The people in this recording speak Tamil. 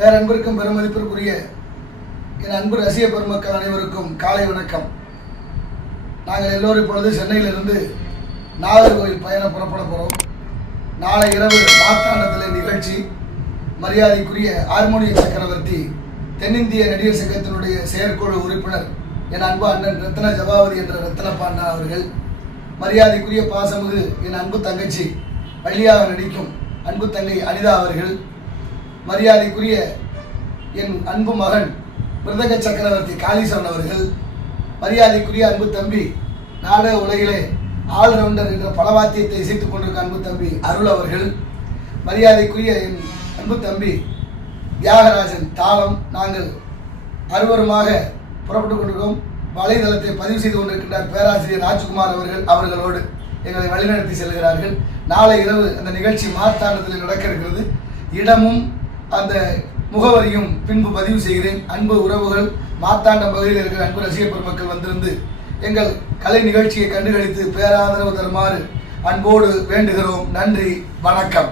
பேரன்பிற்கும் பெருமதிப்பிற்குரிய என் அன்பு ரசிக பெருமக்கள் அனைவருக்கும் காலை வணக்கம். நாங்கள் எல்லோரும் இப்பொழுது சென்னையிலிருந்து நாகர்கோவில் பயணம் புறப்பட போகிறோம் நாளை இரவு மாத்தாண்டத்தில் நிகழ்ச்சி. மரியாதைக்குரிய ஹார்மோனிய சக்கரவர்த்தி தென்னிந்திய நடிகர் சங்கத்தினுடைய செயற்குழு உறுப்பினர் என் அன்பு அண்ணன் ரத்ன ஜபாவதி என்ற ரத்னப்பாண்டா அவர்கள் மரியாதைக்குரிய பாசமிகு என் அன்பு தங்கச்சி வழியாக நடிக்கும் அன்பு தங்கை அனிதா அவர்கள் மரியாதைக்குரிய என் அன்பு மகன் மிருதக சக்கரவர்த்தி காளீஸ்வரன் அவர்கள் மரியாதைக்குரிய அன்பு தம்பி நாடக உலகிலே ஆல்ரவுண்டர் என்ற பல வாத்தியத்தை இசைத்துக் கொண்டிருக்க அன்பு தம்பி அருள் அவர்கள் மரியாதைக்குரிய என் அன்பு தம்பி தியாகராஜன் தாளம் நாங்கள் அறுவருமாக புறப்பட்டு கொண்டிருக்கோம் வலைதளத்தை பதிவு செய்து கொண்டிருக்கின்றார் பேராசிரியர் ராஜ்குமார் அவர்கள் அவர்களோடு எங்களை வழிநடத்தி செல்கிறார்கள். நாளை இரவு அந்த நிகழ்ச்சி மாத்தாண்டத்தில் நடக்க இருக்கிறது. இடமும் அந்த முகவரியும் பின்பு பதிவு செய்கிறேன். அன்பு உறவுகள் மாத்தாண்டம் பகுதியில் இருக்கிற அன்பு ரசிகர் பெருமக்கள் வந்திருந்து எங்கள் கலை நிகழ்ச்சியை கண்டுகளித்து பேராதரவு தருமாறு அன்போடு வேண்டுகிறோம். நன்றி வணக்கம்.